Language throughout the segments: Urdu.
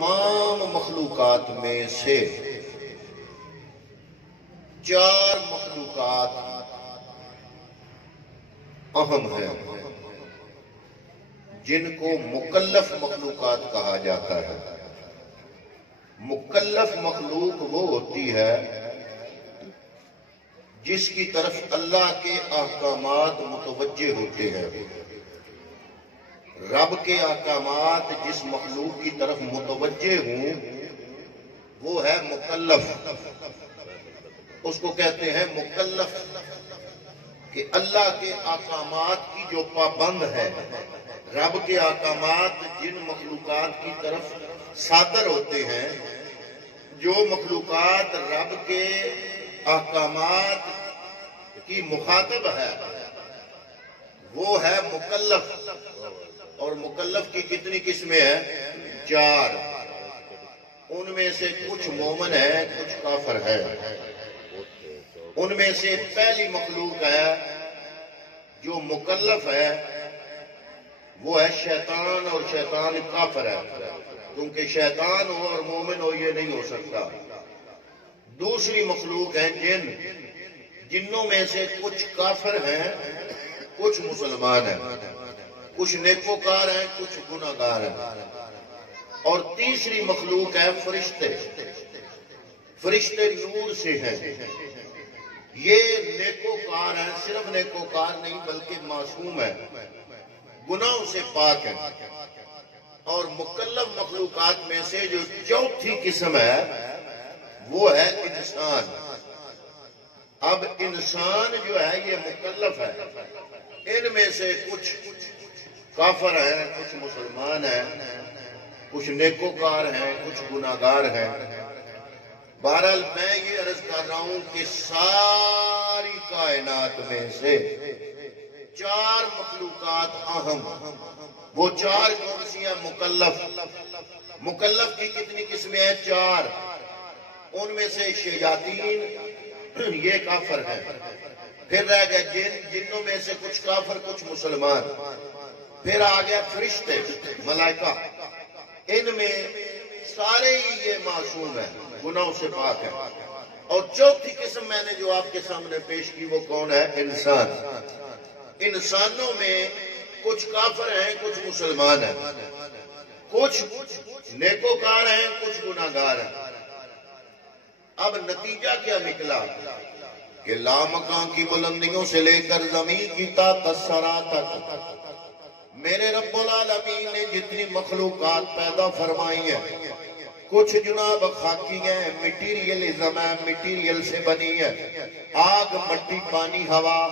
تمام مخلوقات میں سے چار مخلوقات اہم ہیں جن کو مکلف مخلوقات کہا جاتا ہے۔ مکلف مخلوق وہ ہوتی ہے جس کی طرف اللہ کے احکامات متوجہ ہوتے ہیں۔ رب کے احکامات جس مخلوق کی طرف متوجہ ہوں وہ ہے مکلف، اس کو کہتے ہیں مکلف، کہ اللہ کے احکامات کی جو پابند ہے۔ رب کے احکامات جن مخلوقات کی طرف صادر ہوتے ہیں، جو مخلوقات رب کے احکامات کی مخاطب ہے وہ ہے مکلف۔ اور مکلف کی کتنی قسمیں ہیں؟ چار۔ ان میں سے کچھ مومن ہے، کچھ کافر ہے۔ ان میں سے پہلی مخلوق ہے جو مکلف ہے وہ ہے شیطان، اور شیطان کافر ہے، کیونکہ شیطان ہو اور مومن ہو یہ نہیں ہو سکتا۔ دوسری مخلوق ہے جن، جنوں میں سے کچھ کافر ہیں، کچھ مسلمان ہیں، کچھ نیکوکار ہیں، کچھ گناہگار ہیں۔ اور تیسری مخلوق ہے فرشتے۔ فرشتے نور سے ہیں، یہ نیکوکار ہیں، صرف نیکوکار نہیں بلکہ معصوم ہیں، گناہوں سے پاک ہیں۔ اور مکلف مخلوقات میں سے جو چوتھی قسم ہے وہ ہے انسان۔ اب انسان جو ہے یہ مکلف ہے۔ ان میں سے کچھ کافر ہیں، کچھ مسلمان ہیں، کچھ نیکوکار ہیں، کچھ گناہگار ہیں۔ بہرحال میں یہ عرض کر رہا ہوں کہ ساری کائنات میں سے چار مخلوقات اہم، وہ چار کون سی ہیں؟ مکلف۔ مکلف کی کتنی قسمیں ہیں؟ چار۔ ان میں سے شیاطین، یہ کافر ہیں۔ پھر رہ گئے جن، جنوں میں سے کچھ کافر کچھ مسلمان۔ پھر آ گیا فرشتے، ملائکہ، ان میں سارے ہی یہ معصوم ہیں، گناہوں سے پاک ہیں۔ اور چوتھی قسم میں نے جو آپ کے سامنے پیش کی وہ کون ہے؟ انسان۔ انسانوں میں کچھ کافر ہیں، کچھ مسلمان ہیں، کچھ نیکوکار ہیں، کچھ گناہگار ہیں۔ اب نتیجہ کیا نکلا کہ لامکان کی بلندیوں سے لے کر زمین کی تحت الثری تک میرے رب العالمین نے جتنی مخلوقات پیدا فرمائی ہیں، کچھ جناب خاکی ہیں، مٹیریلزم ہے، مٹیریل سے بنی ہے، آگ، مٹی، پانی، ہوا،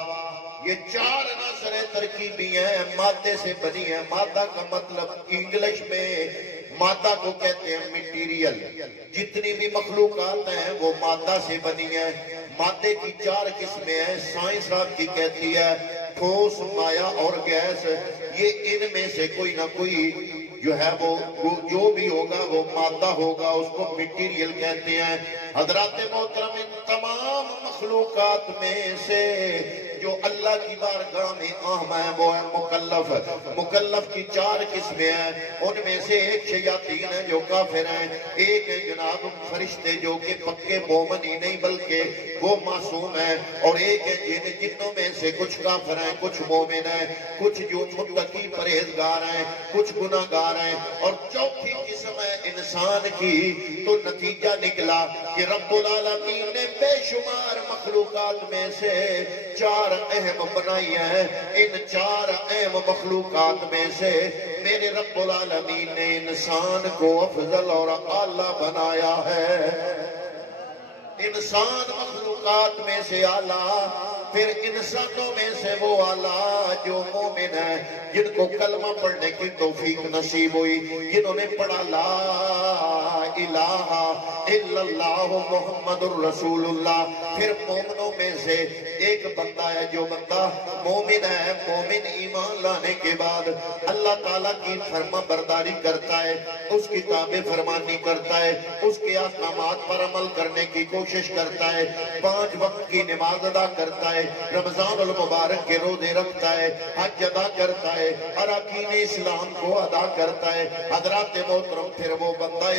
یہ چار عناصر ترکیبی ہیں، مادے سے بنی ہے۔ مادہ کا مطلب انگلش میں مادہ کو کہتے ہیں مٹیریل۔ جتنی بھی مخلوقات ہیں وہ مادہ سے بنی ہے۔ مادے کی چار قسمیں ہیں، سائنس آپ کی کہتی ہے ٹھوس، مائع اور گیس۔ یہ ان میں سے کوئی نہ کوئی جو ہے وہ جو بھی ہوگا وہ مادہ ہوگا، اس کو مٹیریل کہتے ہیں۔ حضرات محترم، ان تمام مخلوقات میں سے جو اللہ کی بارگاہ میں اہم ہے وہ ہے مکلف۔ مکلف کی چار قسمیں ہیں، ان میں سے ایک شیاطین ہے جو کافر ہیں، ایک ہے جناب فرشتے جو کہ پکے مومن ہی نہیں بلکہ وہ معصوم ہیں، اور ایک ہے جن، جنوں میں سے کچھ کافر ہیں، کچھ مومن ہیں، کچھ جو متقی پرہیزگار ہیں، کچھ گناہگار ہیں، اور چوتھی قسم ہے انسان کی۔ تو نتیجہ نکلا کہ رب العالمین نے بے شمار مخلوقات میں سے چار اہم بنائی ہیں۔ ان چار اہم مخلوقات میں سے میرے رب العالمین نے انسان کو افضل اور اعلیٰ بنایا ہے۔ انسان مخلوقات میں سے اعلیٰ، پھر انسانوں میں سے وہ اعلیٰ جو مومن ہیں، جن کو کلمہ پڑھنے کی توفیق نصیب ہوئی، جنہوں نے پڑھا لا الہ الا اللہ محمد الرسول اللہ. پھر مومنوں میں سے ایک بندہ ہے جو بندہ مومن ہے. مومن ایمان لانے کے بعد اللہ تعالیٰ کی فرما برداری کرتا ہے, اس کی تابع فرمانی کرتا ہے, اس کے احکامات پر عمل کرنے کی کوشش کرتا ہے, 5 وقت کی نماز ادا کرتا ہے, رمضان المبارک کے روزے رکھتا ہے, حج ادا کرتا ہے, اراکین اسلام کو ادا کرتا ہے. حضرات محترم پھر وہ بندہ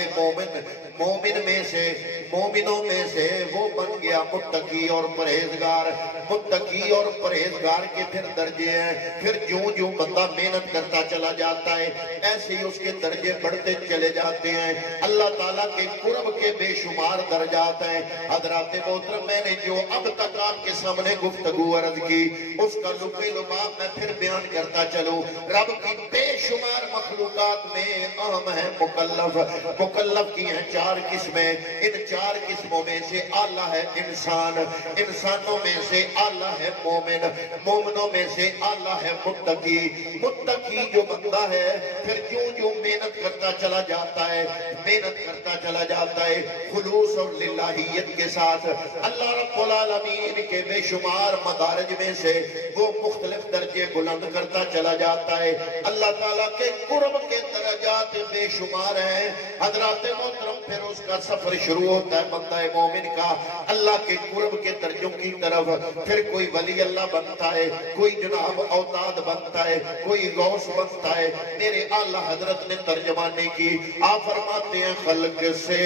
مومن میں سے, مومنوں میں سے وہ بن گیا متقی اور پرہیزگار. متقی اور پرہیزگار کے پھر درجے ہیں. پھر جو بندہ محنت کرتا چلا جاتا ہے ایسے ہی اس کے درجے بڑھتے چلے جاتے ہیں. اللہ تعالیٰ کے قرب کے بے شمار درجات ہیں. حضرات محترم میں نے جو اب تک آپ کے سامنے گفتگو عرض کی اس کا لبے لباب میں پھر بیان کرتا چلوں. رب کی بے شمار مخلوقات میں اہم ہے مکلف. مکلف کی ہیں 4 قسمیں. ان 4 قسموں میں سے اعلیٰ ہے انسان, انسانوں میں سے اعلیٰ ہے مومن, مومنوں میں سے اعلیٰ ہے متقی. متقی جو بندہ ہے پھر جو محنت کرتا چلا جاتا ہے, محنت کرتا چلا جاتا ہے خلوص اور للہیت کے ساتھ, اللہ رب العالمین کے بے شمار مدارج میں سے وہ مختلف درجے بلند کرتا چلا جاتا ہے. اللہ تعالیٰ کے قرب کے درجات بے شمار ہیں. حضرات محترم پھر اس کا سفر شروع ہوتا ہے بندہ مومن کا اللہ کے قرب کے درجوں کی طرف. پھر کوئی ولی اللہ بنتا ہے, کوئی جناب اوتاد بنتا ہے, کوئی غوث بنتا ہے. میرے اعلیٰ حضرت نے ترجمانی کی, آپ فرماتے ہیں خلق سے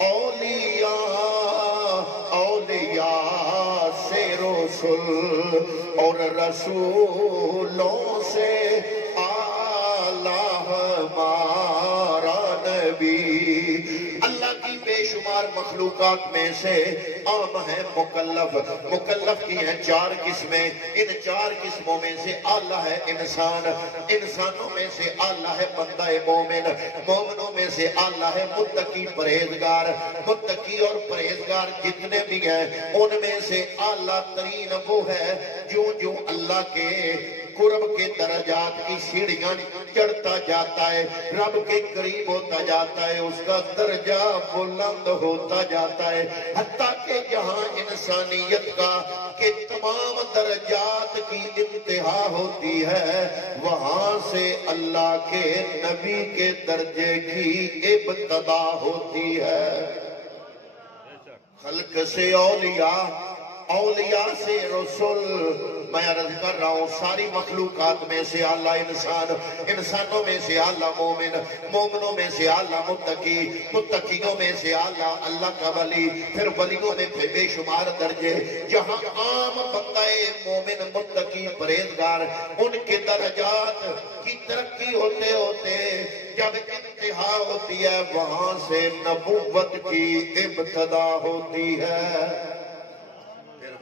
اولیاء, اولیاء سے رسول اور رسولوں سے اعلیٰ ہمارا نبی. اللہ کی بے شمار مخلوقات میں سے عام ہے مکلف. مکلف کی ہیں 4 قسمیں. ان 4 قسموں میں سے اعلیٰ ہے انسان, انسانوں میں سے اعلیٰ ہے بندہ مومن, مومنوں میں سے اعلیٰ ہے متقی پرہیزگار. متقی اور پرہیزگار جتنے بھی ہیں ان میں سے اعلیٰ ترین وہ ہے جو اللہ کے قرب کے درجات کی سیڑھیاں چڑھتا جاتا ہے, رب کے قریب ہوتا جاتا ہے, اس کا درجہ بلند ہوتا جاتا ہے, حتیٰ کہ جہاں انسانیت کا کہ تمام درجات کی انتہا ہوتی ہے وہاں سے اللہ کے نبی کے درجے کی ابتدا ہوتی ہے. خلق سے اولیاء, اولیاء سے رسول. میں عرض کر رہا ہوں ساری مخلوقات میں سے اعلیٰ انسان, انسانوں میں سے اعلیٰ مومن, مومنوں میں سے اعلیٰ متقی, متقیوں میں سے اعلیٰ اللہ کا ولی. پھر ولیوں میں پھر بے شمار درجے. جہاں عام بندہ مومن متقی پرہیزگار ان کے درجات کی ترقی ہوتے ہوتے جب انتہا ہوتی ہے وہاں سے نبوت کی ابتدا ہوتی ہے.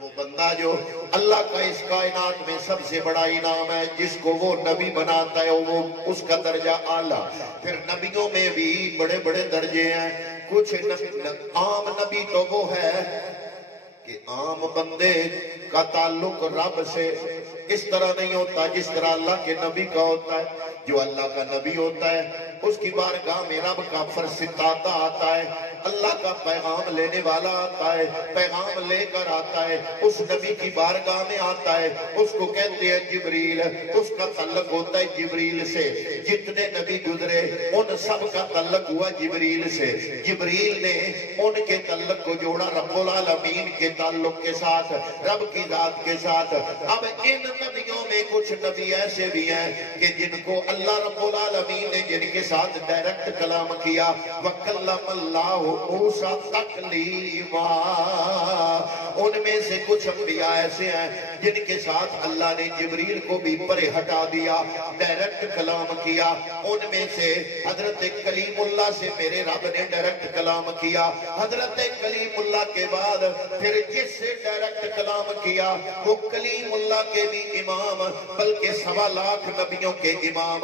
وہ بندہ جو اللہ کا اس کائنات میں سب سے بڑا انعام ہے جس کو وہ نبی بناتا ہے وہ اس کا درجہ اعلیٰ. پھر نبیوں میں بھی بڑے بڑے درجے ہیں. کچھ عام نبی تو وہ ہے کہ عام بندے کا تعلق رب سے اس طرح نہیں ہوتا جس طرح اللہ کے نبی کا ہوتا ہے. جو اللہ کا نبی ہوتا ہے اس کی بارگاہ میں رب کا فرشتہ آتا ہے, اللہ کا پیغام لینے والا آتا ہے, پیغام لے کر آتا ہے, اس نبی کی بارگاہ میں آتا ہے, اس کو کہتے ہیں جبریل. اس کا تعلق ہوتا ہے جبریل سے. جتنے نبی گزرے ان سب کا تعلق ہوا جبریل سے. جبریل نے ان کے تعلق کو جوڑا رب العالمین کے تعلق کے ساتھ, رب کی ذات کے ساتھ. اب ان نبیوں میں کچھ نبی ایسے بھی ہیں کہ جن کو اللہ رب العالمین نے جن کے ساتھ ڈائریکٹ کلام کیا. وَكَلَّمَ اللَّهُ مُوسَىٰ تَكْلِيمًا. ان میں سے کچھ انبیاء ایسے ہیں جن کے ساتھ اللہ نے جبریل کو بھی پرے ہٹا دیا, ڈائریکٹ کلام کیا. ان میں سے حضرت کلیم اللہ سے میرے رب نے ڈائریکٹ کلام کیا. حضرت کلیم اللہ کے بعد پھر جس سے ڈائریکٹ کلام کیا وہ کلیم اللہ کے بھی امام بلکہ 1.25 لاکھ نبیوں کے امام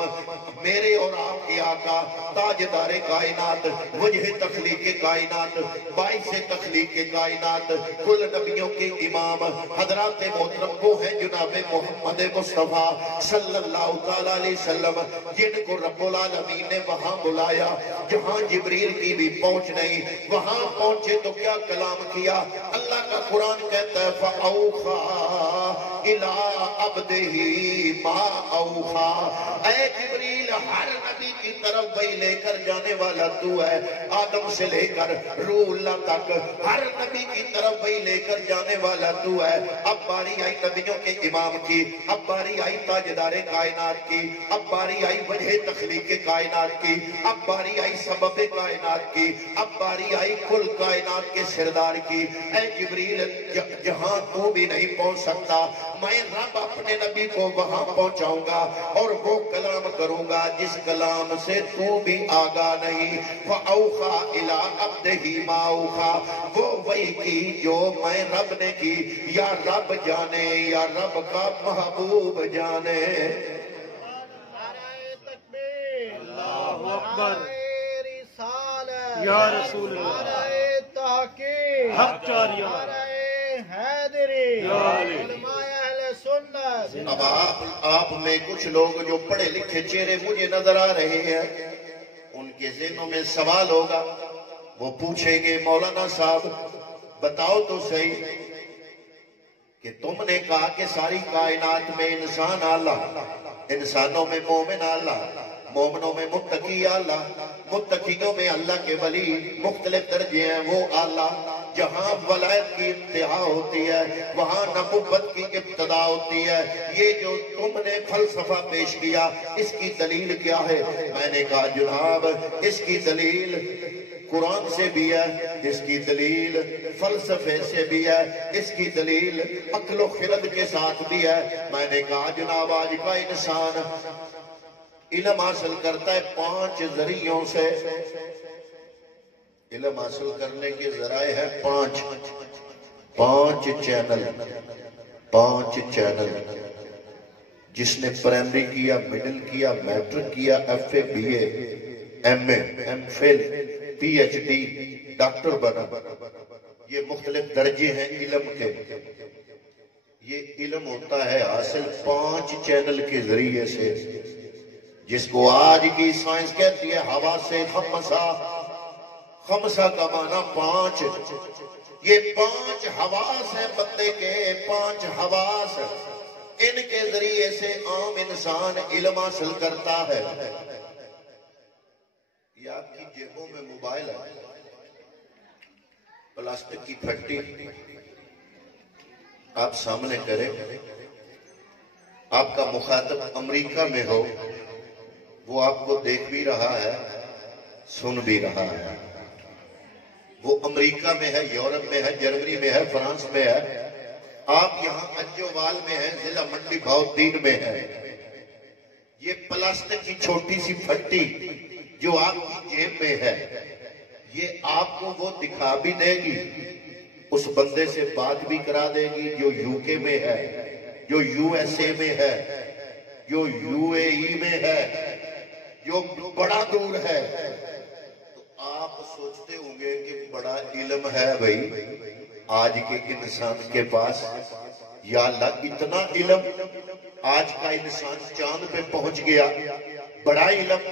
میرے اور آپ کے آقا تاجدار کائنات، وجہ تخلیق کائنات، باعث تخلیق کائنات، کل نبیوں کے امام حضرات محترم وہ ہیں جناب محمد مصطفیٰ صلی اللہ تعالیٰ علیہ وسلم، جن کو رب العالمین نے وہاں بلایا جہاں جبریل کی بھی پہنچ نہیں۔ وہاں پہنچے تو کیا کلام کیا؟ اللہ کا قرآن کہتا ہے فَأَوْخَا إِلَىٰ عَبْدِهِ مَا أَوْخَا۔ اے جبریل، ہر نبی کی طرف وہی لے کر جانے والا تو ہے، آدم سے لے کر روح اللہ تک ہر نبی کی طرف وہی لے کر جانے والا تو ہے۔ اب باری آئی نبیوں کے امام کی، اب باری آئی تاجدار کائنات کی، اب باری آئی وجہ تخلیق کائنات کی، اب باری آئی سبب کائنات کی، اب باری آئی کل کائنات کے سردار کی۔ اے جبریل، جہاں تو بھی نہیں پہنچ سکتا، میں رب اپنے نبی کو وہاں پہنچاؤں گا اور وہ کلام کروں گا جس کلام سے تو بھی آگاہ نہیں۔ فَأَوْخَا إِلَىٰ عَبْدِهِ مَا أَوْخَا، وہ وہی کی جو میں رب نے کی۔ یا رب جانے، یا رب کا محبوب جانے۔ نعرہ تکبیر، اللہ اکبر، نعرہ رسالت، یا رسول اللہ، نعرہ تحقیق، حق جاریہ، نعرہ حیدری، یا علی۔ علماء اہل سنت۔ اب آپ میں کچھ لوگ جو پڑھے لکھے چہرے مجھے نظر آ رہے ہیں، ان کے ذہنوں میں سوال ہوگا، وہ پوچھیں گے مولانا صاحب بتاؤ تو صحیح کہ تم نے کہا کہ ساری کائنات میں انسان اعلیٰ، انسانوں میں مومن اعلیٰ، مومنوں میں متقی اعلیٰ، متقیوں میں اللہ کے ولی مختلف درجے ہیں وہ اعلیٰ۔ جہاں ولایت کی انتہا ہوتی ہے وہاں نبوت کی ابتدا ہوتی ہے۔ یہ جو تم نے فلسفہ پیش کیا اس کی دلیل کیا ہے؟ میں نے کہا جناب اس کی دلیل قرآن سے بھی ہے، اس کی دلیل فلسفے سے بھی ہے، اس کی دلیل عقل و خرد کے ساتھ بھی ہے۔ میں نے کہا جناب آج کا انسان علم حاصل کرتا ہے 5 ذریعوں سے۔ علم حاصل کرنے کے ذرائع ہے 5 چینل۔ 5 چینل، جس نے پرائمری کیا، مڈل کیا، میٹرک کیا، F A, B A, M A, M Phil, P H D, doctor بنا۔ یہ مختلف درجے ہیں علم کے۔ یہ علم ہوتا ہے حاصل 5 چینل کے ذریعے سے، جس کو آج کی سائنس کہتی ہے ہوا سے خمسہ۔ خمسہ کا معنی 5۔ یہ 5 حواس ہیں بندے کے، 5 حواس، ان کے ذریعے سے عام انسان علم حاصل کرتا ہے۔ یہ آپ کی جیبوں میں موبائل ہے، پلاسٹک کی پھٹی آپ سامنے کریں، آپ کا مخاطب امریکہ میں ہو، وہ آپ کو دیکھ بھی رہا ہے، سن بھی رہا ہے۔ وہ امریکہ میں ہے، یورپ میں ہے، جرمنی میں ہے، فرانس میں ہے، آپ یہاں انجووال میں ہیں، ضلع منڈی بہاؤالدین میں ہے۔ یہ پلاسٹک کی چھوٹی سی پھٹی جو آپ کی جیب میں ہے، یہ آپ کو وہ دکھا بھی دے گی، اس بندے سے بات بھی کرا دے گی جو یو کے میں ہے، جو یو ایس اے میں ہے، جو یو اے ای میں ہے، جو بڑا دور ہے۔ تو آپ سوچتے ہوں گے کہ بڑا علم ہے بھائی آج کے انسان کے پاس، یا اللہ اتنا علم، آج کا انسان چاند پہ پہنچ گیا، بڑا علم۔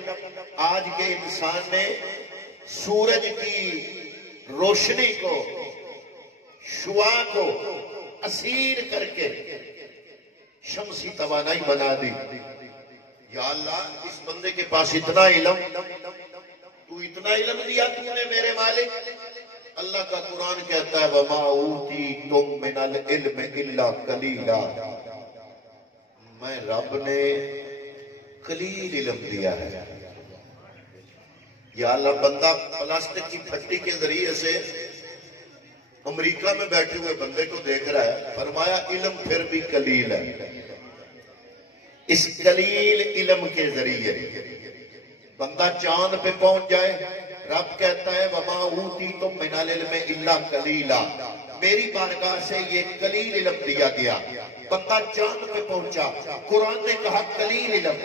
آج کے انسان نے سورج کی روشنی کو، شعاع کو اسیر کر کے شمسی توانائی بنا دی۔ یا اللہ اس بندے کے پاس اتنا علم، تو اتنا علم دیا تو نے میرے مالک۔ اللہ کا قرآن کہتا ہے وَمَا أُوتِيتُم مِّنَ الْعِلْمِ إِلَّا قَلِيلًا، میں رب نے قلیل علم دیا ہے۔ یا اللہ بندہ پلاسٹک کی پھٹی کے ذریعے سے امریکہ میں بیٹھے ہوئے بندے کو دیکھ رہا ہے، فرمایا علم پھر بھی قلیل ہے۔ اس قلیل علم کے ذریعے بندہ چاند پہ پہنچ جائے، رب کہتا ہے وَمَا أُوتِيتُم مِّنَ الْعِلْمِ إِلَّا قَلِيلًا، میری بارگاہ سے یہ قلیل علم دیا گیا۔ بندہ چاند پہ پہنچا، قرآن نے کہا قلیل علم،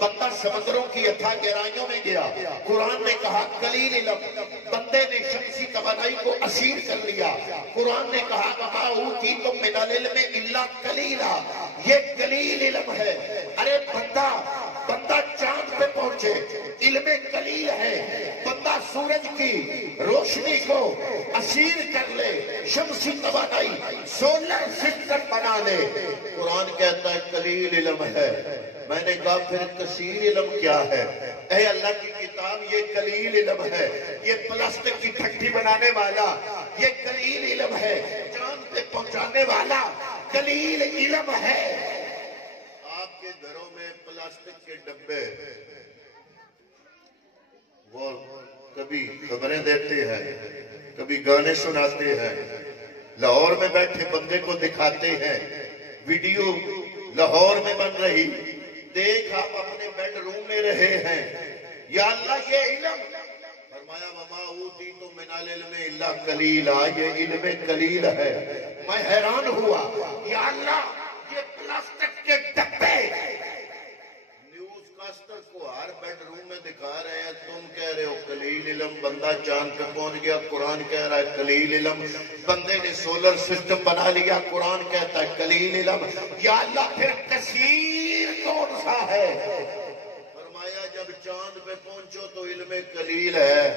بندہ سمندروں کی اتھا گہرائیوں میں گیا، قرآن نے کہا قلیل علم، بندے نے شمسی توانائی کو اسیر کر لیا، قرآن نے کہا وما اوتیتم من العلم الا قلیلا، یہ قلیل علم ہے۔ ارے بندہ چاند پہ پہنچے، علم قلیل ہے، بندہ سورج کی روشنی کو اسیر کر لے، شمسی توانائی سولر سسٹم بنا لے، قرآن کہتا ہے قلیل علم ہے۔ میں نے کہا پھر کثیر علم کیا ہے؟ اے اللہ کی کتاب یہ قلیل علم ہے، یہ پلاسٹک کی ٹھٹی بنانے والا یہ قلیل علم ہے، چاند پہ پہنچانے والا قلیل علم ہے۔ آپ کے گھروں میں پلاسٹک کے ڈبے، وہ کبھی خبریں دیتے ہیں، کبھی گانے سناتے ہیں، لاہور میں بیٹھے بندے کو دکھاتے ہیں، ویڈیو لاہور میں بن رہی، دیکھ آپ اپنے بیڈ روم میں رہے ہیں، یا اللہ یہ علم، فرمایا وما اوتیتم من العلم الا قلیلا، یہ علم قلیل ہے۔ میں حیران ہوا، یا اللہ یہ پلاسٹک کے ڈبے نیوز کاسٹر کو ہر بیڈ روم میں دکھا رہے ہیں، تم کہہ رہے ہو قلیل علم، بندہ چاند پہ پہنچ گیا، قرآن کہہ رہا ہے قلیل علم، بندے نے سولر سسٹم بنا لیا، قرآن کہتا ہے قلیل علم، یا اللہ پھر کثیر کون سا ہے؟ فرمایا جب چاند پہ پہنچو تو علم قلیل ہے،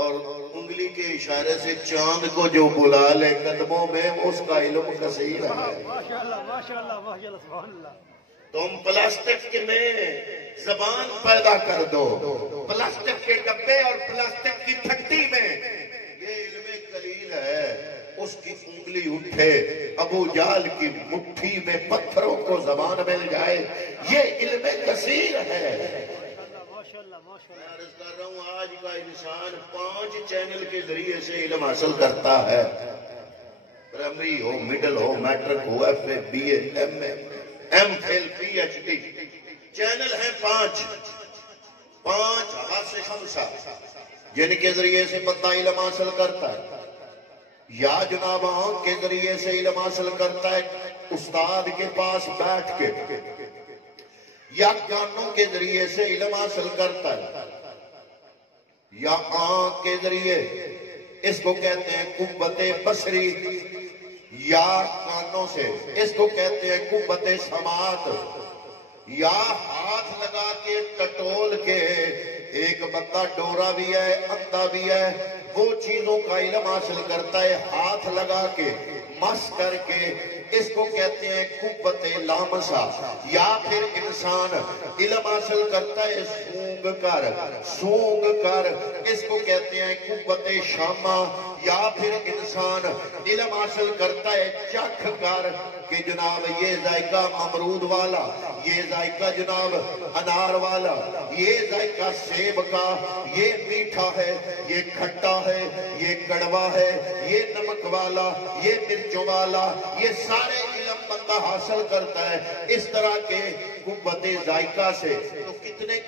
اور انگلی کے اشارے سے چاند کو جو بلا لے قدموں میں اس کا علم کثیر ہے۔ ماشاءاللہ ماشاءاللہ ماشاءاللہ سبحان اللہ۔ تم پلاسٹک میں زبان پیدا کر دو، پلاسٹک کے ڈبے اور پلاسٹک کی تھکتی میں، یہ علم قلیل ہے۔ اس کی انگلی اٹھے، ابو جہل کی مٹھی میں پتھروں کو زبان مل جائے، یہ علم کثیر ہے۔ میں عرض کر رہا ہوں آج کا انسان 5 چینل کے ذریعے سے علم حاصل کرتا ہے، پرائمری ہو، مڈل ہو، میٹرک ہو، F A, B A, M A, M Phil, P H D, channel ہیں 5 حواس خمسہ جن کے ذریعے سے بندہ علم حاصل کرتا ہے، یا جناب آنکھ کے ذریعے سے علم حاصل کرتا ہے استاد کے پاس بیٹھ کے، یا کانوں کے ذریعے سے علم حاصل کرتا ہے، یا آنکھ کے ذریعے، اس کو کہتے ہیں قوت بصری، یا کانوں سے اس کو کہتے ہیں قوت سماعت، یا ہاتھ لگا کے ٹٹول کے، ایک بندہ ڈورا بھی ہے، اندھا بھی ہے، وہ چیزوں کا علم حاصل کرتا ہے ہاتھ لگا کے، مس کر کے، اس کو کہتے ہیں قوت لامسہ، یا پھر انسان علم حاصل کرتا ہے سونگ کر، اس کو کہتے ہیں قوت شامہ، یا پھر انسان علم حاصل کرتا ہے چکھ کر کہ جناب یہ ذائقہ امرود والا، یہ ذائقہ جناب انار والا، یہ ذائقہ سیب کا، یہ میٹھا ہے، یہ کھٹا ہے، یہ کڑوا ہے، یہ نمک والا، یہ مرچوں والا، یہ سارے علم بندہ حاصل کرتا ہے۔ اس طرح کے قوت ذائقہ سے تو کتنے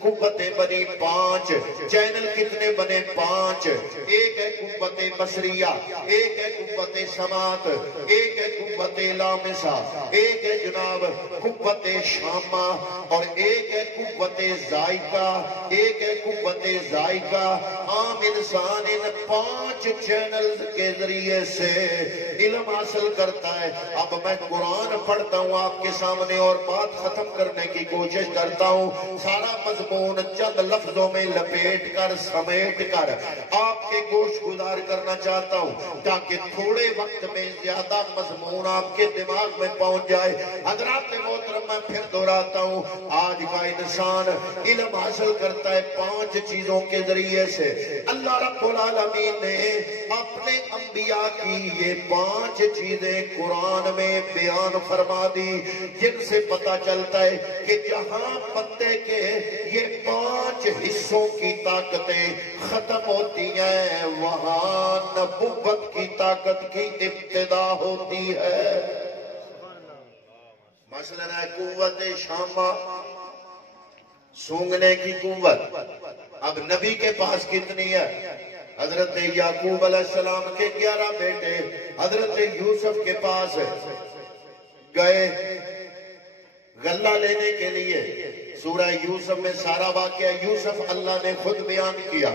قوتیں بنی؟ 5 چینل کتنے بنے؟ 5۔ ایک ہے قوت بصریہ، ایک ہے قوت سماعت، ایک ہے قوت لامسہ، ایک ہے جناب قوت شامہ، اور ایک ہے قوت ذائقہ، ایک ہے قوت ذائقہ۔ عام انسان ان 5 چینلز کے ذریعے سے علم حاصل کرتا ہے۔ اب میں قرآن پڑھتا ہوں آپ کے سامنے اور بات ختم کرنے کی کوشش کرتا ہوں، سارا مضمون چند لفظوں میں لپیٹ کر سمیٹ کر آپ کے گوش گزار کرنا چاہتا ہوں تاکہ تھوڑے وقت میں زیادہ مضمون آپ کے دماغ میں پہنچ جائے۔ حضرات محترم میں پھر دہراتا ہوں، آج کا انسان علم حاصل کرتا ہے 5 چیزوں کے ذریعے سے۔ اللہ رب العالمین نے اپنے انبیاء کی یہ 5 چیزیں قرآن میں بیان فرما دی، جن سے پتہ چلتا ہے کہ جہاں بندے کے یہ 5 حصوں کی طاقتیں ختم ہوتی ہیں، وہاں نبوت کی طاقت کی ابتدا ہوتی ہے۔ مثلا ہے قوت شامہ، سونگنے کی قوت۔ اب نبی کے پاس کتنی ہے؟ حضرت یعقوب علیہ السلام کے 11 بیٹے، حضرت یوسف کے پاس گئے غلہ لینے کے لیے. سورہ یوسف میں سارا واقعہ یوسف اللہ نے خود بیان کیا.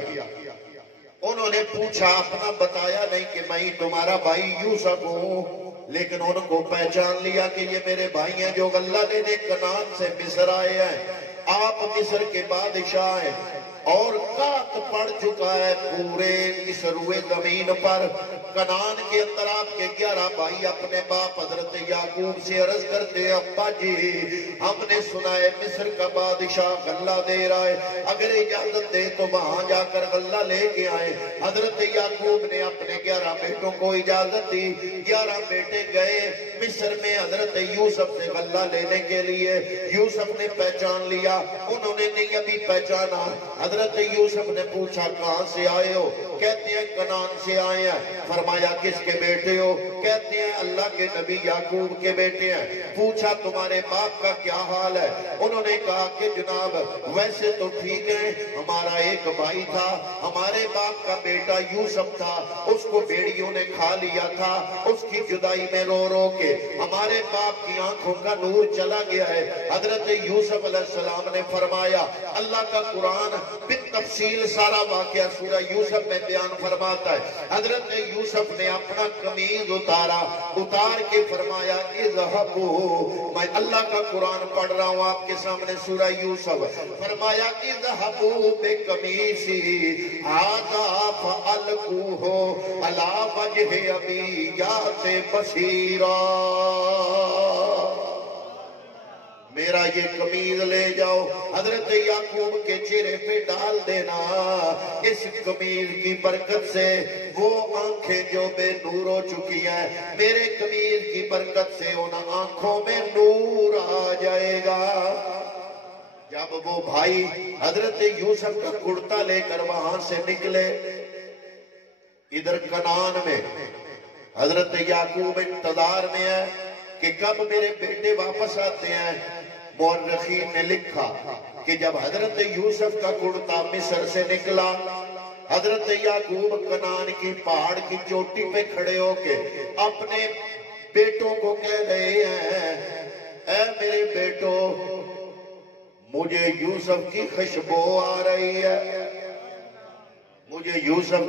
انہوں نے پوچھا، اپنا بتایا نہیں کہ میں تمہارا بھائی یوسف ہوں، لیکن ان کو پہچان لیا کہ یہ میرے بھائی ہیں جو غلہ لینے کنعان سے مصر آئے ہیں. آپ مصر کے بادشاہ ہیں اور قحط پڑ چکا ہے پورے اس روئے زمین پر. کنعان کے اندر آپ کے 11 بھائی اپنے باپ حضرت یعقوب سے عرض کرتے ہیں، ابا جی ہم نے سنا ہے مصر کا بادشاہ غلہ دے رہا ہے، اگر اجازت دے تو وہاں جا کر غلہ لے کے آئے. حضرت یعقوب نے اپنے 11 بیٹوں کو اجازت دی. 11 بیٹے گئے مصر میں حضرت یوسف سے غلہ لینے کے لیے. یوسف نے پہچان لیا، انہوں نے نہیں ابھی پہچانا. حضرت یوسف نے پوچھا کہاں سے آئے ہو؟ کہتے ہیں کنعان سے آئے ہیں. فرمایا کس کے بیٹے ہو؟ کہتے ہیں اللہ کے نبی یعقوب کے بیٹے ہیں. پوچھا تمہارے باپ کا کیا حال ہے؟ انہوں نے کہا کہ جناب ویسے تو ٹھیک ہے، ہمارا ایک بھائی تھا، ہمارے باپ کا بیٹا یوسف تھا، اس کو بیڑیوں نے کھا لیا تھا، اس کی جدائی میں رو رو کے ہمارے باپ کی آنکھوں کا نور چلا گیا ہے. حضرت یوسف علیہ السلام نے فرمایا، اللہ کا قرآن بالتفصیل سارا واقعہ سورہ یوسف میں بیان فرماتا ہے. حضرت یوسف نے اپنا قمیض اتار کے فرمایا اذهبوا، میں اللہ کا قرآن پڑھ رہا ہوں آپ کے سامنے سورہ یوسف. فرمایا اذهبوا بقمیصی ھذا فألقوہ علی وجہ ابی یأت بصیرا. میرا یہ قمیض لے جاؤ، حضرت یعقوب کے چہرے پہ ڈال دینا. اس قمیض کی برکت سے وہ آنکھیں جو بے نور ہو چکی ہیں، میرے قمیض کی برکت سے ان آنکھوں میں نور آ جائے گا. جب وہ بھائی حضرت یوسف کا کرتا لے کر وہاں سے نکلے، ادھر کنعان میں حضرت یعقوب انتظار میں ہے کہ کب میرے بیٹے واپس آتے ہیں. مورخین نے لکھا کہ جب حضرت یوسف کا کرتا مصر سے نکلا، حضرت یعقوب کنعان کی پہاڑ کی چوٹی پہ کھڑے ہو کے اپنے بیٹوں کو کہہ رہے ہیں، اے میرے بیٹو مجھے یوسف کی خوشبو آ رہی ہے، مجھے یوسف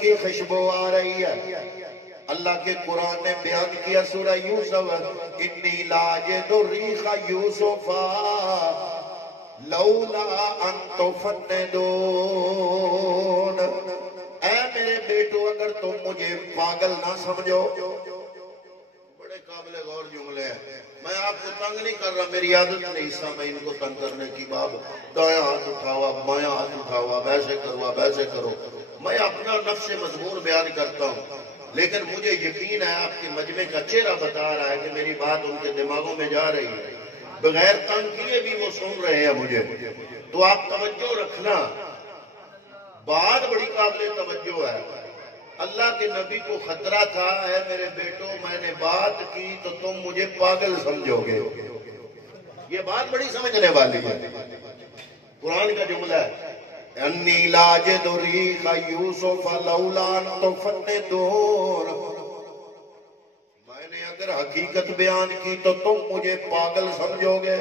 کی خوشبو آ رہی ہے. اللہ کے قرآن نے بیان کیا سورہ یوسف، انی لاجد ریح یوسف لولا ان تفندون. اے میرے بیٹو اگر تم مجھے پاگل نہ سمجھو. بڑے قابل غور جملے ہیں. میں آپ کو تنگ نہیں کر رہا، میری عادت نہیں سا میں ان کو تنگ کرنے کی. باب دایاں ہاتھ اٹھاوا، بایاں ہاتھ اٹھاوا، ویسے کروا ویسے کرو. میں اپنا نفس مضمون بیان کرتا ہوں، لیکن مجھے یقین ہے آپ کے مجمع کا چہرہ بتا رہا ہے کہ میری بات ان کے دماغوں میں جا رہی ہے. بغیر تنگ کیے بھی وہ سن رہے ہیں مجھے. تو آپ توجہ رکھنا، بات بڑی قابل توجہ ہے. اللہ کے نبی کو خطرہ تھا، اے میرے بیٹو میں نے بات کی تو تم مجھے پاگل سمجھو گے. یہ بات بڑی سمجھنے والی ہے. قرآن کا جملہ ہے، انی لاجد ریح یوسف لولا ان تفندون. میں نے اگر حقیقت بیان کی تو تم مجھے پاگل سمجھو گے.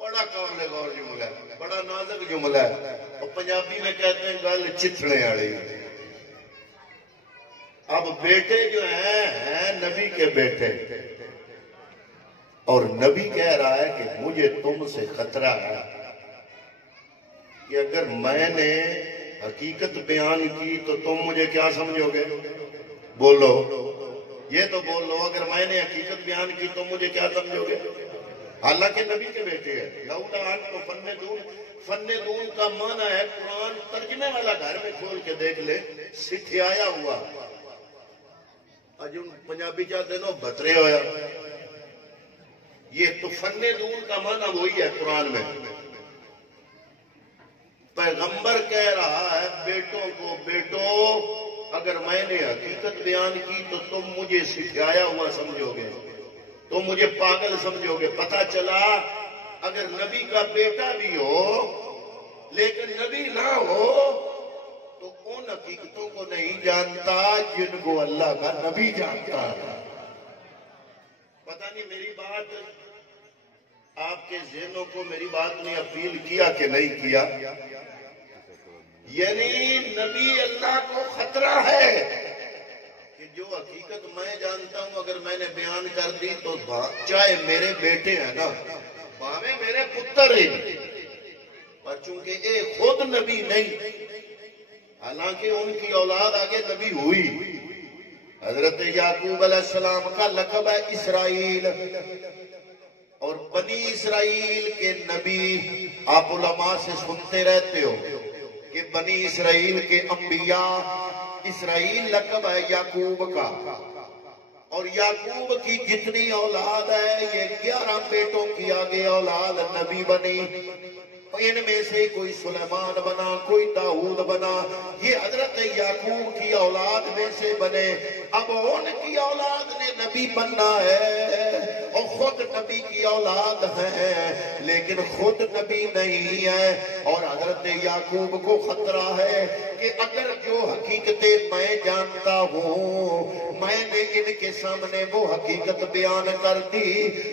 بڑا قابل غور جملہ ہے، بڑا نازک جملہ ہے. اور پنجابی میں کہتے ہیں گل چتھڑے والی. اب بیٹے جو ہیں نبی کے بیٹے، اور نبی کہہ رہا ہے کہ مجھے تم سے خطرہ ہے کہ اگر میں نے حقیقت بیان کی تو تم مجھے کیا سمجھو گے؟ بولو، یہ تو بول لو، اگر میں نے حقیقت بیان کی تو مجھے کیا سمجھو گے؟ حالانکہ نبی کے بیٹے ہیں. لولا ان تفندون، فندون کا معنی ہے، قرآن ترجمے والا گھر میں کھول کے دیکھ لے، سٹھیایا ہوا. اجن پنجابی چاہتے نو بترے ہویا. یہ تفندون کا معنی وہی ہے قرآن میں. پیغمبر کہہ رہا ہے بیٹوں کو، بیٹو اگر میں نے حقیقت بیان کی تو تم مجھے سکھایا ہوا سمجھو گے، تم مجھے پاگل سمجھو گے. پتہ چلا اگر نبی کا بیٹا بھی ہو لیکن نبی نہ ہو تو ان حقیقتوں کو نہیں جانتا جن کو اللہ کا نبی جانتا ہے۔ پتہ نہیں میری بات آپ کے ذہنوں کو میری بات نے اپیل کیا کہ نہیں کیا؟ یعنی نبی اللہ کو خطرہ ہے کہ جو حقیقت میں جانتا ہوں اگر میں نے بیان کر دی تو چاہے میرے بیٹے ہیں نا، باوے میرے پتر ہیں، پر چونکہ اے خود نبی نہیں، حالانکہ ان کی اولاد آگے نبی ہوئی۔ حضرت یعقوب علیہ السلام کا لقب ہے اسرائیل، اور بنی اسرائیل کے نبی آپ علماء سے سنتے رہتے ہو کہ بنی اسرائیل کے انبیاء، اسرائیل لقب ہے یعقوب کا، اور یعقوب کی جتنی اولاد ہے یہ 11 بیٹوں کی آگے اولاد نبی بنی۔ ان میں سے کوئی سلیمان بنا، کوئی داؤد بنا، یہ حضرت یعقوب کی اولاد میں سے بنے۔ اب ان کی اولاد نے نبی بننا ہے اور خود نبی کی اولاد ہے، لیکن خود نبی نہیں ہے، اور حضرت یعقوب کو خطرہ ہے کہ اگر جو حقیقتیں میں جانتا ہوں میں نے ان کے سامنے وہ حقیقت بیان کر دی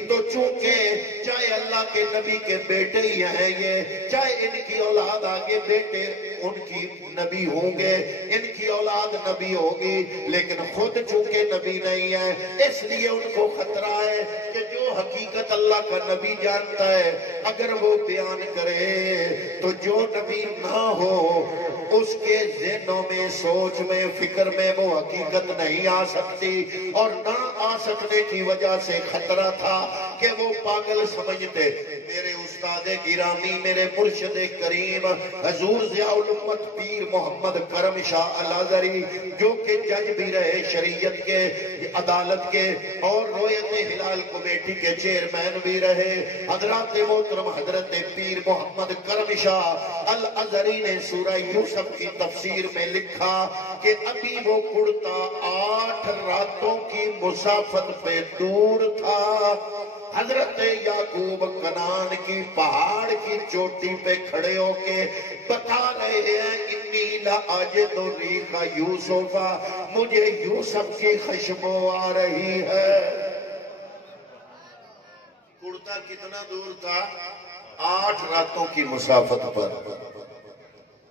تو چونکہ چاہے اللہ کے نبی کے بیٹے ہی ہیں یہ، چاہے ان کی اولاد آگے بیٹے ان کی نبی ہوں گے، ان کی اولاد نبی ہوگی، لیکن خود چونکہ نبی نہیں ہے، اس لیے ان کو خطرہ ہے کہ جو حقیقت اللہ کا نبی جانتا ہے اگر وہ بیان کرے تو جو نبی نہ ہو اس کے ذہنوں میں، سوچ میں، فکر میں وہ حقیقت نہیں آ سکتی، اور نہ آ سکنے کی وجہ سے خطرہ تھا کہ وہ پاگل سمجھتے۔ میرے استاد گرامی، میرے مرشد کریم حضور ضیاء الامت پیر محمد کرم شاہ الازہری، جو کہ جج بھی رہے شریعت کے، عدالت کے، اور رویت ہلال کمیٹی کے چیئرمین بھی رہے، حضرات محترم حضرت پیر محمد کرم شاہ الازہری نے سورہ یوسف کی تفسیر میں لکھا کہ ابھی وہ کرتا 8 راتوں کی مسافت پہ دور تھا۔ حضرت یعقوب کنان کی پہاڑ کی چوٹی پہ کھڑے ہو کے بتا رہے ہیں انی لاجد ریح یوسف، مجھے یوسف کی خوشبو آ رہی ہے۔ کرتا کتنا دور تھا؟ 8 راتوں کی مسافت پر۔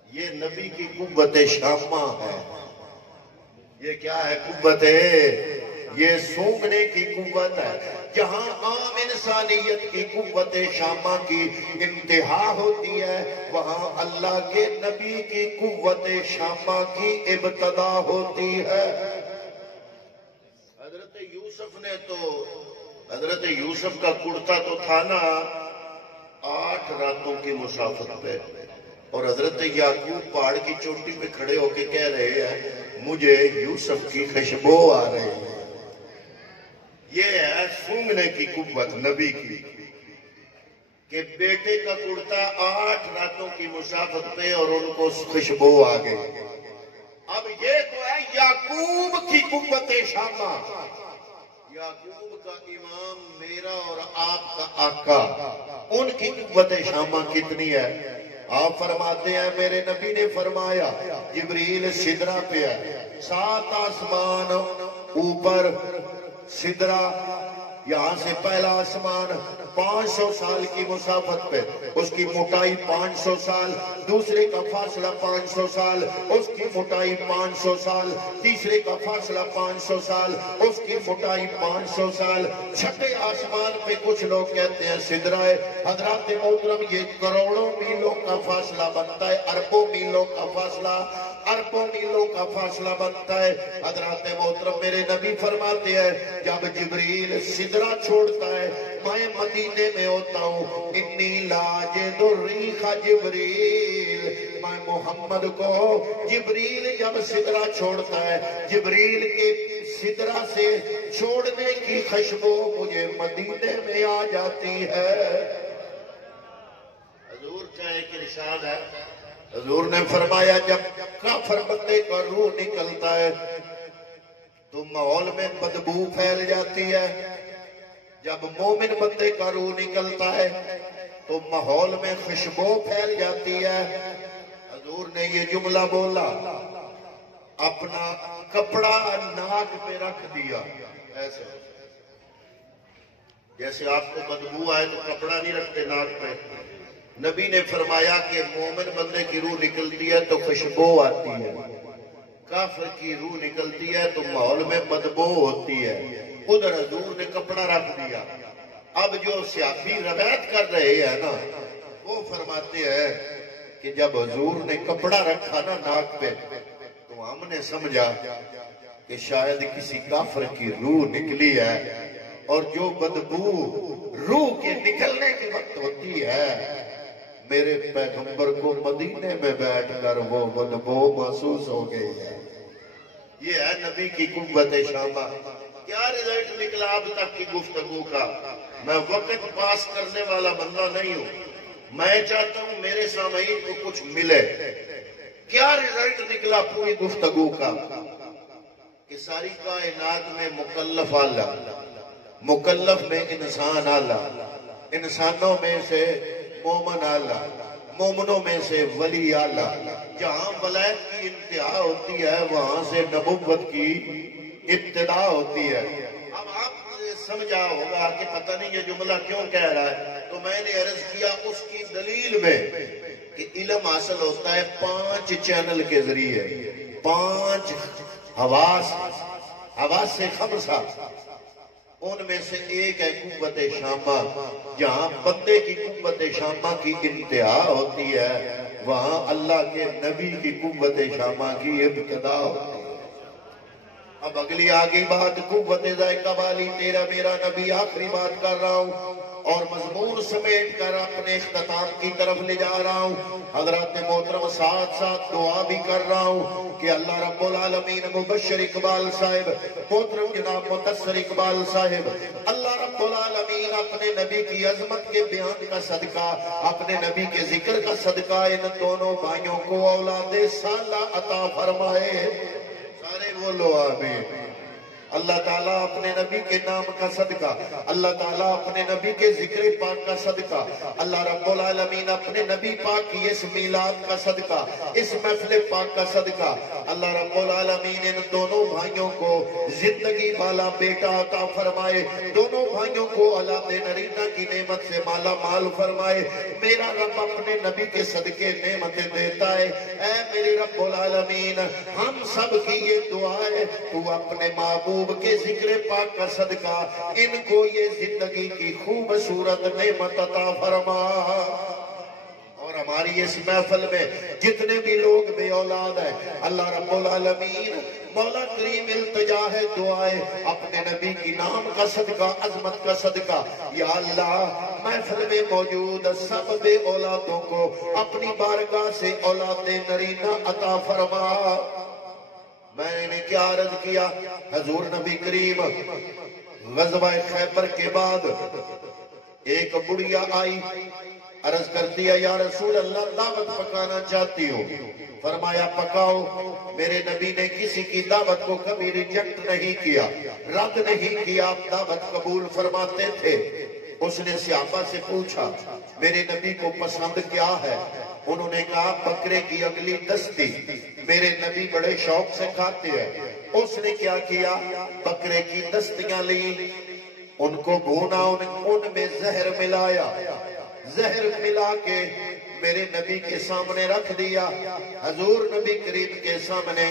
یہ نبی کی قوت شامہ ہے۔ یہ کیا ہے قوت؟ یہ سونگنے کی قوت ہے۔ جہاں عام انسانیت کی قوت شامہ کی انتہا ہوتی ہے وہاں اللہ کے نبی کی قوت شامہ کی ابتدا ہوتی ہے۔ حضرت یوسف نے تو، حضرت یوسف کا کرتا تو تھا نا 8 راتوں کی مسافت پہ، اور حضرت یعقوب پہاڑ کی چوٹی پہ کھڑے ہو کے کہہ رہے ہیں مجھے یوسف کی خوشبو آ رہی ہے۔ یہ ہے سونگنے کی قوت نبی کی، کہ بیٹے کا کرتا 8 راتوں کی مسافت پہ اور ان کو خوشبو آ گئی۔ اب یہ تو ہے یعقوب کی قوت شامہ۔ یعقوب کا امام میرا اور آپ کا آقا، ان کی قوت شامہ کتنی ہے؟ آپ فرماتے ہیں میرے نبی نے فرمایا جبریل سدرہ پہ ہے، 7 آسمان اوپر سدرہ، یہاں سے پہلا آسمان 500 سال کی مسافت پہ، اس کی موٹائی 500 سال، دوسرے کا فاصلہ 500 سال، اس کی موٹائی 500 سال، تیسرے کا فاصلہ 500 سال، اس کی موٹائی 500 سال، چھٹے آسمان پہ کچھ لوگ کہتے ہیں سدرہ ہے۔ حضرات محترم یہ کروڑوں میلوں کا فاصلہ بنتا ہے، اربوں میلوں کا فاصلہ، اربوں میلوں کا فاصلہ بنتا ہے۔ حضرات محترم میرے نبی فرماتے ہیں جب جبریل سدرہ چھوڑتا ہے میں مدینے میں ہوتا ہوں، انی لاجد ریح جبریل، میں محمد کو جبریل جب سدرہ چھوڑتا ہے، جبریل کے سدرہ سے چھوڑنے کی خوشبو مجھے مدینے میں آ جاتی ہے۔ حضور کا ایک ارشاد ہے، حضور نے فرمایا جب کافر بندے کا روح نکلتا ہے تو ماحول میں بدبو پھیل جاتی ہے، جب مومن بندے کا روح نکلتا ہے تو ماحول میں خوشبو پھیل جاتی ہے۔ حضور نے یہ جملہ بولا اپنا کپڑا ناک پہ رکھ دیا ایسے، جیسے آپ کو بدبو آئے تو کپڑا نہیں رکھتے ناک پہ. نبی نے فرمایا کہ مومن بندے کی روح نکلتی ہے تو خوشبو آتی ہے، کافر کی روح نکلتی ہے تو ماحول میں بدبو ہوتی ہے. ادھر حضور نے کپڑا رکھ دیا. اب جو سیاسی روایت کر رہے ہیں نا، وہ فرماتے ہیں کہ جب حضور نے کپڑا رکھا نا ناک پہ تو ہم نے سمجھا کہ شاید کسی کافر کی روح نکلی ہے، اور جو بدبو روح کے نکلنے کے وقت ہوتی ہے، میرے پیغمبر کو مدینے میں بیٹھ کر وہ بدبو محسوس ہو گئی ہے. یہ ہے نبی کی قوت شامہ. کیا رزلٹ نکلا اب تک کی گفتگو کا؟ میں وقت پاس کرنے والا بندہ نہیں ہوں، میں چاہتا ہوں میرے سامعین کو کچھ ملے. کیا رزلٹ نکلا پوری گفتگو کا؟ کہ ساری کائنات میں مکلف اعلیٰ، مکلف میں انسان اعلیٰ، انسانوں میں سے مومن اعلیٰ، مومنوں میں سے ولی اعلیٰ. جہاں ولایت کی انتہا ہوتی ہے وہاں سے نبوت کی ابتدا ہوتی ہے. اب آپ نے سمجھا ہوگا کہ پتہ نہیں یہ جملہ کیوں کہہ رہا ہے، تو میں نے عرض کیا اس کی دلیل میں کہ علم حاصل ہوتا ہے 5 چینل کے ذریعے، 5 حواس سے خمسہ. ان میں سے ایک ہے قوت شامہ. جہاں بندے کی قوت شامہ کی انتہا ہوتی ہے وہاں اللہ کے نبی کی قوت شامہ کی ابتدا ہوتی ہے. اب اگلی آگے بات قوت ذائقہ والی تیرا میرا نبی. آخری بات کر رہا ہوں اور مضمون سمیٹ کر اپنے اختتام کی طرف لے جا رہا ہوں. حضرات محترم ساتھ ساتھ دعا بھی کر رہا ہوں کہ اللہ رب العالمین مبشر اقبال صاحب، محترم جناب متصر اقبال صاحب، اللہ رب العالمین اپنے نبی کی عظمت کے بیان کا صدقہ، اپنے نبی کے ذکر کا صدقہ ان دونوں بھائیوں کو اولاد صالحہ عطا فرمائے. سارے بولو آمین. اللہ تعالیٰ اپنے نبی کے نام کا صدقہ، اللہ تعالیٰ اپنے نبی کے ذکر پاک کا صدقہ، اللہ رب العالمین اپنے نبی پاک کی اس میلاد کا صدقہ، اس محفل پاک کا صدقہ، اللہ رب العالمین ان دونوں بھائیوں کو زندگی والا بیٹا عطا فرمائے. دونوں بھائیوں کو اولاد نرینہ کی نعمت سے مالا مال فرمائے. میرا رب اپنے نبی کے صدقے نعمتیں دیتا ہے. اے میرے رب العالمین، ہم سب کی یہ دعا ہے، تو اپنے محبوب کے ذکر پاک کا صدقہ ان کو یہ زندگی کی خوبصورت نعمت عطا فرما. اور ہماری اس محفل میں جتنے بھی لوگ بے اولاد ہیں، اللہ رب العالمین مولا کریم التجا ہے، دعائے اپنے نبی کی نام کا صدقہ، عظمت کا صدقہ، یا اللہ محفل میں موجود سب بے اولادوں کو اپنی بارگاہ سے اولاد نرینہ عطا فرما. میں نے کیا عرض کیا؟ حضور نبی کریم غزوہ خیبر کے بعد ایک بڑھیا آئی، عرض کرتی ہے یا رسول اللہ دعوت پکانا چاہتی ہو. فرمایا پکاؤ. میرے نبی نے کسی کی دعوت کو کبھی ریجیکٹ نہیں کیا، رد نہیں کیا، آپ دعوت قبول فرماتے تھے. اس نے صحابہ سے پوچھا میرے نبی کو پسند کیا ہے؟ انہوں نے کہا بکرے کی اگلی دستی. میرے نبی بڑے شوق سے کھاتے ہیں. اس نے کیا کیا؟ بکرے کی دستیاں لی، ان کو بھونا، ان میں زہر ملایا، زہر ملا کے میرے نبی کے سامنے رکھ دیا. حضور نبی کریم کے سامنے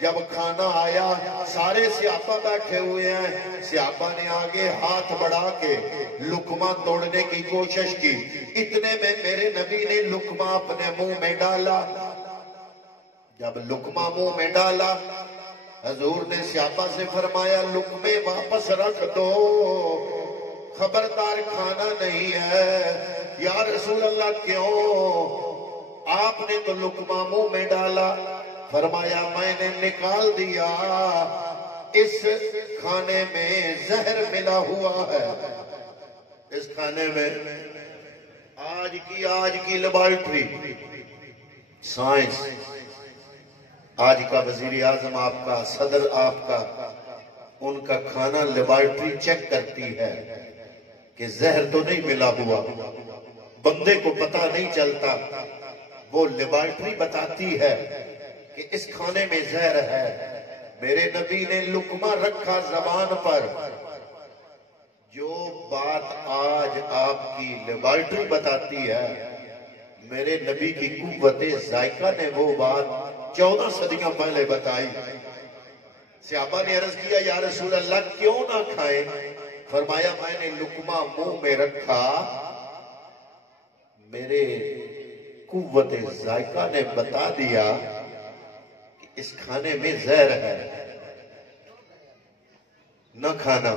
جب کھانا آیا، سارے صحابہ بیٹھے ہوئے ہیں. صحابہ نے آگے ہاتھ بڑھا کے لقمہ توڑنے کی کوشش کی. اتنے میں میرے نبی نے لقمہ اپنے منہ میں ڈالا. جب لقمہ منہ میں ڈالا، حضور نے صحابہ سے فرمایا لقمے واپس رکھ دو، خبردار کھانا نہیں ہے. یا رسول اللہ کیوں؟ آپ نے تو لقمہ منہ میں ڈالا. فرمایا میں نے نکال دیا، اس کھانے میں زہر ملا ہوا ہے. اس کھانے میں آج کی لیبارٹری سائنس، آج کا وزیر اعظم آپ کا، صدر آپ کا، ان کا کھانا لیبارٹری چیک کرتی ہے کہ زہر تو نہیں ملا ہوا. بندے کو پتہ نہیں چلتا، وہ لیبارٹری بتاتی ہے کہ اس کھانے میں زہر ہے. میرے نبی نے لقمہ رکھا زبان پر. جو بات آج آپ کی لیبارٹری بتاتی ہے، میرے نبی کی قوت ذائقہ نے وہ بات 14 صدیاں پہلے بتائی. صحابہ نے عرض کیا یا رسول اللہ کیوں نہ کھائیں؟ فرمایا میں نے لقمہ منہ میں رکھا، میرے قوت ذائقہ نے بتا دیا کہ اس کھانے میں زہر ہے، نہ کھانا.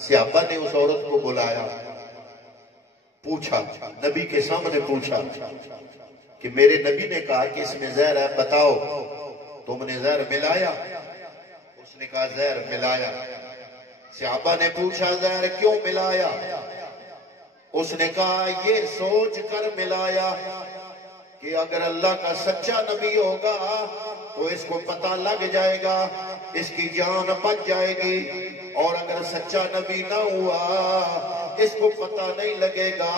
صحابہ نے اس عورت کو بلایا، پوچھا، نبی کے سامنے پوچھا کہ میرے نبی نے کہا کہ اس میں زہر ہے، بتاؤ تم نے زہر ملایا؟ اس نے کہا زہر ملایا. صحابہ نے پوچھا زہر کیوں ملایا؟ اس نے کہا یہ سوچ کر ملایا کہ اگر اللہ کا سچا نبی ہوگا تو اس کو پتہ لگ جائے گا، اس کی جان بچ جائے گی، اور اگر سچا نبی نہ ہوا اس کو پتہ نہیں لگے گا،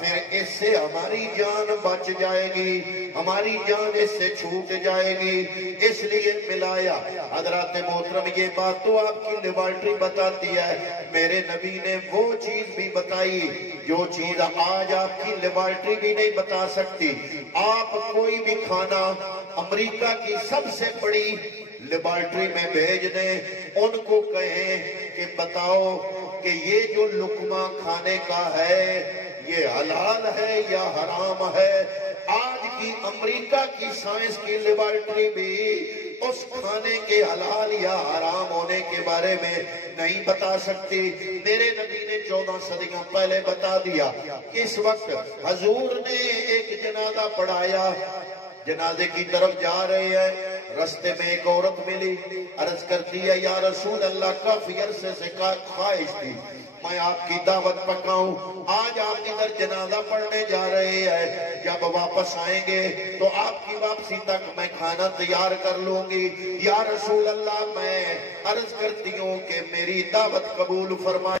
پھر اس سے ہماری جان بچ جائے گی، ہماری جان اس سے چھوٹ جائے گی، اس لیے ملایا. حضرات محترم یہ بات تو آپ کی لیبارٹری بتاتی ہے، میرے نبی نے وہ چیز بھی بتائی جو چیز آج آپ کی لیبارٹری بھی نہیں بتا سکتی. آپ کوئی بھی کھانا امریکہ کی سب سے بڑی لیبارٹری میں بھیج دیں، ان کو کہیں کہ بتاؤ کہ یہ جو لقمہ کھانے کا ہے یہ حلال ہے یا حرام ہے. آج کی امریکہ کی سائنس کی لیبارٹری بھی اس کھانے کے حلال یا حرام ہونے کے بارے میں نہیں بتا سکتی. میرے نبی نے 14 صدیاں پہلے بتا دیا. اس وقت حضور نے ایک جنازہ پڑھایا، جنازے کی طرف جا رہے ہیں، رستے میں ایک عورت ملی، عرض کرتی ہے یا رسول اللہ کافی عرصے سے خواہش تھی میں آپ کی دعوت پکاؤں، آج آپ ادھر جنازہ پڑھنے جا رہے ہیں، جب واپس آئیں گے تو آپ کی واپسی تک میں کھانا تیار کر لوں گی. یا رسول اللہ میں عرض کرتی ہوں کہ میری دعوت قبول فرمائے.